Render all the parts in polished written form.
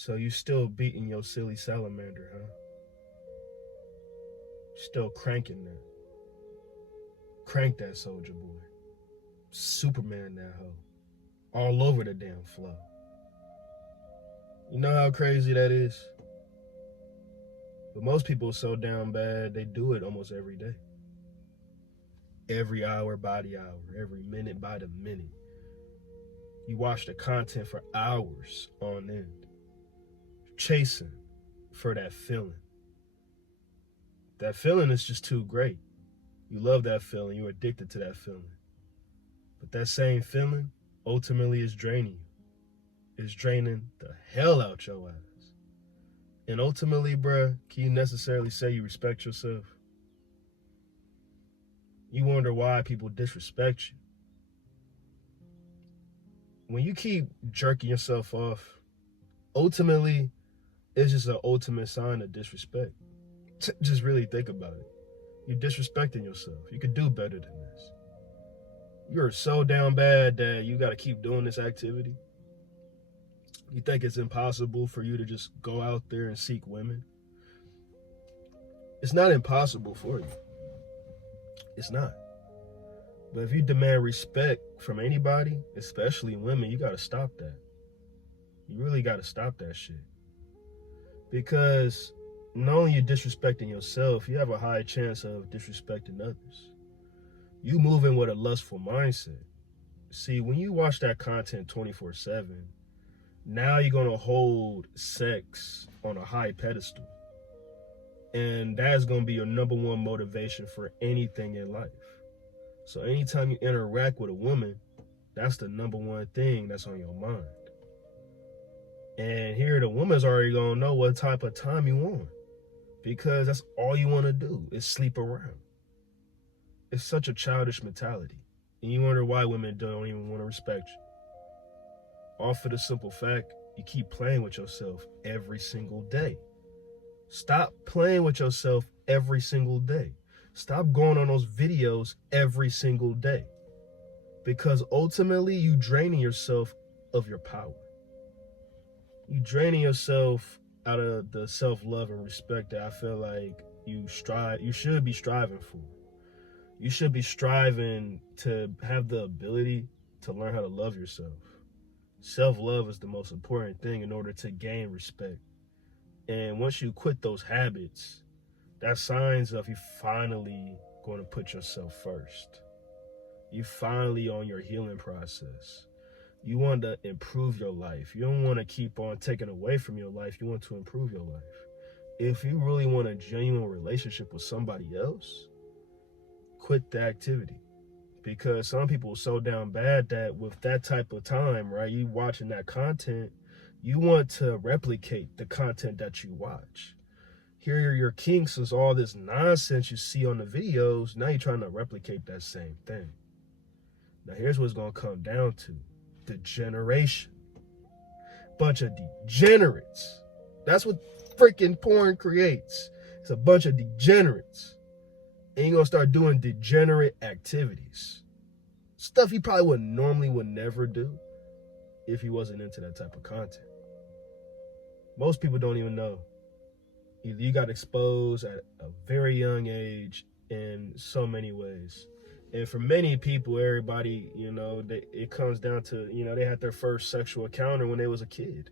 So you still beating your silly salamander, huh? Still cranking that. Crank that soldier boy. Superman that hoe. All over the damn flow. You know how crazy that is? But most people are so down bad, they do it almost every day. Every hour by the hour, every minute by the minute. You watch the content for hours on end, chasing for that feeling. That feeling is just too great. You love that feeling, you're addicted to that feeling. But that same feeling ultimately is draining you. It's draining the hell out your ass. And ultimately, bruh, can you necessarily say you respect yourself? You wonder why people disrespect you. When you keep jerking yourself off, ultimately, it's just an ultimate sign of disrespect. Just really think about it. You're disrespecting yourself. You could do better than this. You're so down bad that you got to keep doing this activity. You think it's impossible for you to just go out there and seek women? It's not impossible for you. It's not. But if you demand respect from anybody, especially women, you got to stop that. You really got to stop that shit. Because not only you're disrespecting yourself, you have a high chance of disrespecting others. You moving with a lustful mindset. See, when you watch that content 24/7, now you're going to hold sex on a high pedestal. And that's going to be your number one motivation for anything in life. So anytime you interact with a woman, that's the number one thing that's on your mind. And here the woman's already going to know what type of time you want. Because that's all you want to do is sleep around. It's such a childish mentality. And you wonder why women don't even want to respect you. All for the simple fact, you keep playing with yourself every single day. Stop playing with yourself every single day. Stop going on those videos every single day. Because ultimately, you draining yourself of your power. You draining yourself out of the self-love and respect that I feel like you should be striving for. You should be striving to have the ability to learn how to love yourself. Self-love is the most important thing in order to gain respect. And once you quit those habits, that's signs of you finally going to put yourself first. You finally on your healing process. You want to improve your life. You don't want to keep on taking away from your life. You want to improve your life. If you really want a genuine relationship with somebody else, quit the activity. Because some people are so down bad that with that type of time, right, you watching that content, you want to replicate the content that you watch. Here your kinks is all this nonsense you see on the videos. Now you're trying to replicate that same thing. Now here's what's going to come down to. Degeneration. Bunch of degenerates. That's what freaking porn creates. It's a bunch of degenerates. And you're going to start doing degenerate activities. Stuff you probably would never do if you wasn't into that type of content. Most people don't even know. Either you got exposed at a very young age in so many ways. And for many people, everybody, it comes down to, they had their first sexual encounter when they was a kid,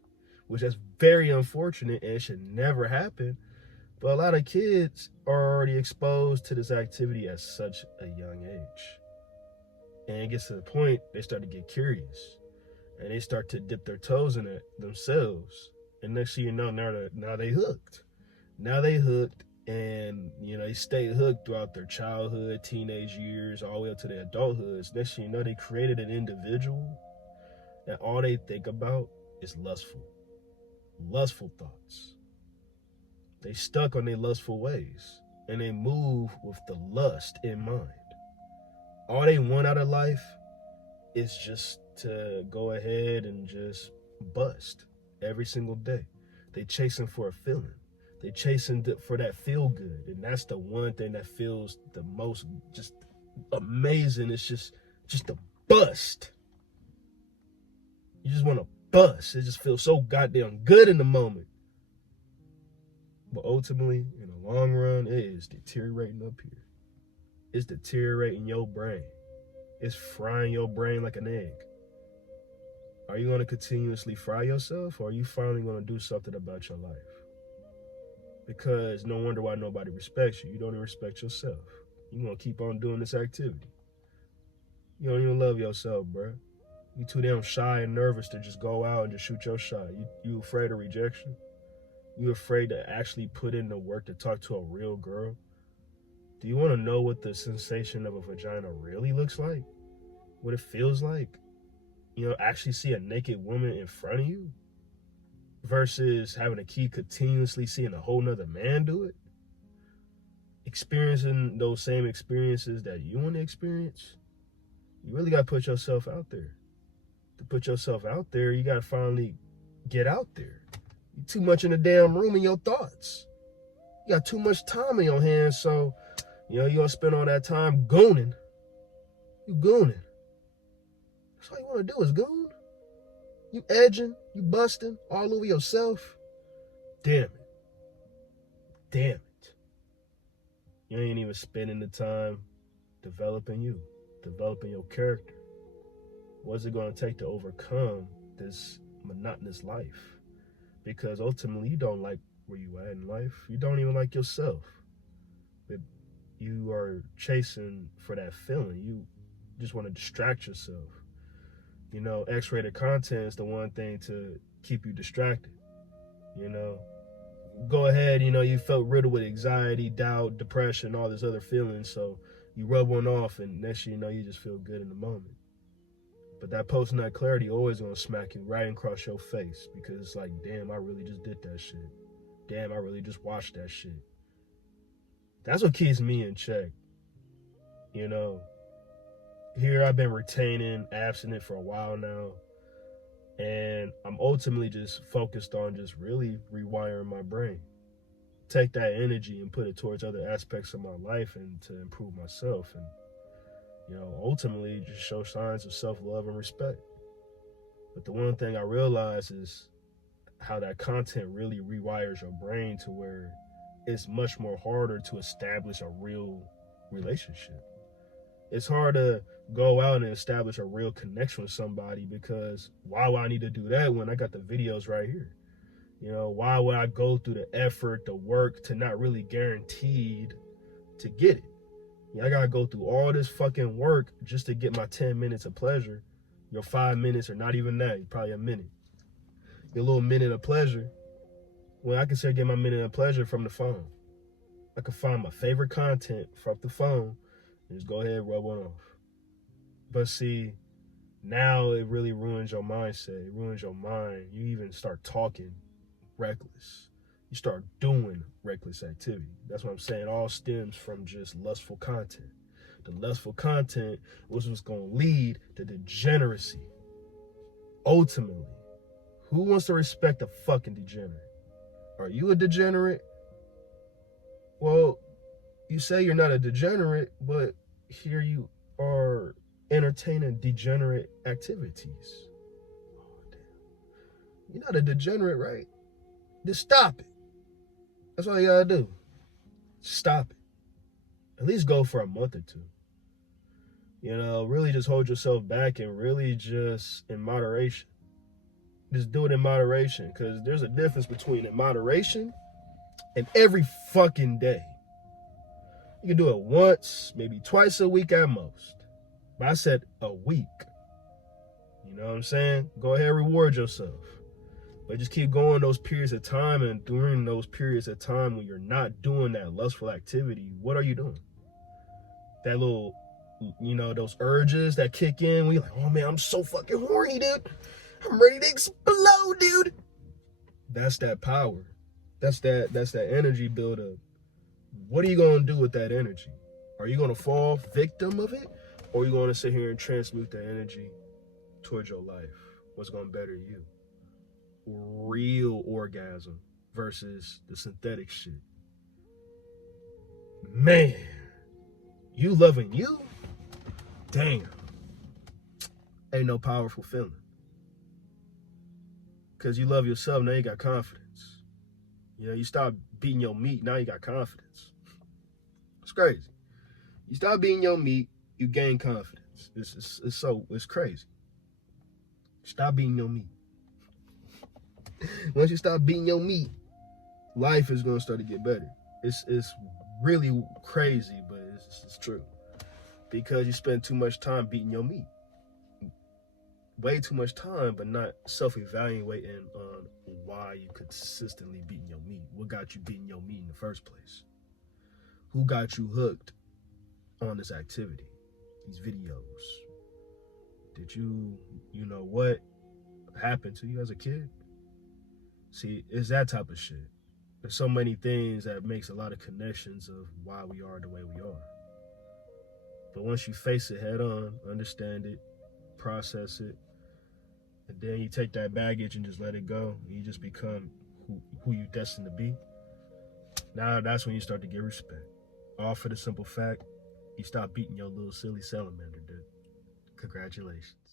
which is very unfortunate and it should never happen. But a lot of kids are already exposed to this activity at such a young age. And it gets to the point they start to get curious. And they start to dip their toes in it themselves. And next thing you know, now they hooked. Now they hooked and, they stay hooked throughout their childhood, teenage years, all the way up to their adulthoods. Next thing you know, they created an individual that all they think about is lustful thoughts. They stuck on their lustful ways and they move with the lust in mind. All they want out of life is just to go ahead and just bust every single day. They chasing for a feeling. They chasing for that feel good. And that's the one thing that feels the most just amazing. It's just a bust. You just want to bust. It just feels so goddamn good in the moment. But ultimately, in the long run, it is deteriorating up here. It's deteriorating your brain. It's frying your brain like an egg. Are you going to continuously fry yourself, or are you finally going to do something about your life? Because no wonder why nobody respects you. You don't even respect yourself. You're going to keep on doing this activity. You don't even love yourself, bro. You too damn shy and nervous to just go out and just shoot your shot. You afraid of rejection? You afraid to actually put in the work to talk to a real girl? Do you want to know what the sensation of a vagina really looks like? What it feels like? You know, actually see a naked woman in front of you versus having to keep continuously seeing a whole nother man do it? Experiencing those same experiences that you want to experience? You really got to put yourself out there. To put yourself out there, you got to finally get out there. You're too much in the damn room in your thoughts. You got too much time in your hands, so, you know, you're going to spend all that time gooning. You gooning. That's all you want to do is goon. You edging, you busting all over yourself. Damn it. Damn it. You ain't even spending the time developing you, developing your character. What's it going to take to overcome this monotonous life? Because ultimately, you don't like where you at in life. You don't even like yourself. You are chasing for that feeling. You just want to distract yourself. You know, X-rated content is the one thing to keep you distracted. You know, go ahead, you know, you felt riddled with anxiety, doubt, depression, all this other feelings. So you rub one off, and next thing you know, you just feel good in the moment. But that post-nut clarity always gonna smack you right across your face, because it's like, damn, I really just did that shit. Damn, I really just watched that shit. That's what keeps me in check. You know, here I've been retaining abstinent for a while now, and I'm ultimately just focused on just really rewiring my brain. Take that energy and put it towards other aspects of my life and to improve myself, and, you know, ultimately just show signs of self-love and respect. But the one thing I realize is how that content really rewires your brain to where it's much more harder to establish a real relationship. It's hard to go out and establish a real connection with somebody, because why would I need to do that when I got the videos right here? You know, why would I go through the effort, the work to not really guaranteed to get it? You know, I gotta go through all this fucking work just to get my 10 minutes of pleasure. Your 5 minutes, or not even that, probably a minute. Your little minute of pleasure. Well, I consider getting my minute of pleasure from the phone. I can find my favorite content from the phone and just go ahead and rub one off. But see, now it really ruins your mindset. It ruins your mind. You even start talking reckless. You start doing reckless activity. That's what I'm saying. It all stems from just lustful content. The lustful content was what's going to lead to degeneracy. Ultimately, who wants to respect a fucking degenerate? Are you a degenerate? Well, you say you're not a degenerate, but here you are entertaining degenerate activities. Oh, damn. You're not a degenerate, right? Just stop it. That's all you gotta do. Stop it. At least go for a month or two. You know, really just hold yourself back, and really just in moderation. Just do it in moderation, because there's a difference between in moderation and every fucking day. You can do it once, maybe twice a week at most. But I said a week. You know what I'm saying? Go ahead and reward yourself. But just keep going those periods of time, and during those periods of time when you're not doing that lustful activity, what are you doing? That little, you know, those urges that kick in when you're like, oh man, I'm so fucking horny, dude. I'm ready to explode, dude. That's that power. That's that energy buildup. What are you going to do with that energy? Are you going to fall victim of it? Or are you going to sit here and transmute that energy towards your life? What's going to better you? Real orgasm versus the synthetic shit. Man, you loving you? Damn. Ain't no powerful feeling. Because you love yourself, now you got confidence. You know, you stop beating your meat, now you got confidence. It's crazy. You stop beating your meat, you gain confidence. It's crazy. Stop beating your meat. Once you stop beating your meat, life is gonna start to get better. It's really crazy, but it's true. Because you spend too much time beating your meat. Way too much time, but not self-evaluating on why you consistently beating your meat. What got you beating your meat in the first place? Who got you hooked on this activity, these videos? Did you know what happened to you as a kid? See, it's that type of shit. There's so many things that makes a lot of connections of why we are the way we are. But once you face it head on, understand it, process it, and then you take that baggage and just let it go, and you just become who you're destined to be. Now that's when you start to get respect. All for the simple fact, you stop beating your little silly salamander, dude. Congratulations.